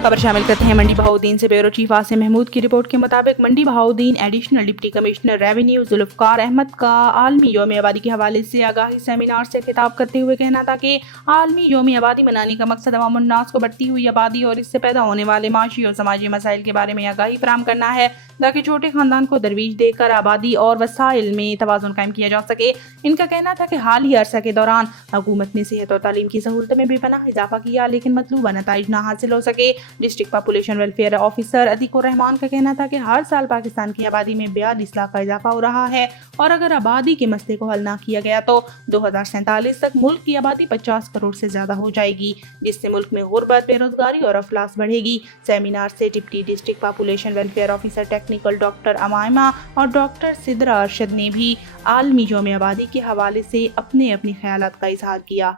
खबर शामिल करते हैं मंडी बहाउद्दीन से। ब्यूरो चीफ आसिम महमूद की रिपोर्ट के मुताबिक मंडी Bahauddin additional deputy commissioner revenue Zulfikar Ahmad का आलमी यौम आबादी के हवाले से आगाही सेमिनार से खिताब करते हुए कहना था कि आलमी यौम आबादी मनाने का मकसद अवाम उन्नास को बढ़ती हुई आबादी और इससे पैदा होने वाले माशी और समाजी मसाइल के बारे में आगाही फराहम करना है ताकि छोटे खानदान को दरवीज देकर आबादी और वसाइल में तवाज़ुन कायम किया जा सके। इनका कहना था कि हाल ही अरसा के दौरान हुकूमत ने सेहत और तालीम की सहूलत में बेपनाह इजाफा किया लेकिन मतलूबा नताइज ना हासिल हो सके। District population welfare officer Atiqur Rahman का कहना था कि हर साल पाकिस्तान की आबादी में 42 लाख का इजाफा हो रहा है और अगर आबादी के मसले को हल ना किया गया तो 2047 तक मुल्क की आबादी 50 करोड़ से ज्यादा हो जाएगी, जिससे मुल्क में गुर्बत, बेरोजगारी और अफलास बढ़ेगी। सेमिनार से deputy district population welfare officer technical doctor अमायमा और डॉक्टर सिद्रा अरशद ने भी आलमी यौम आबादी के हवाले से अपने ख्यालात का इजहार किया।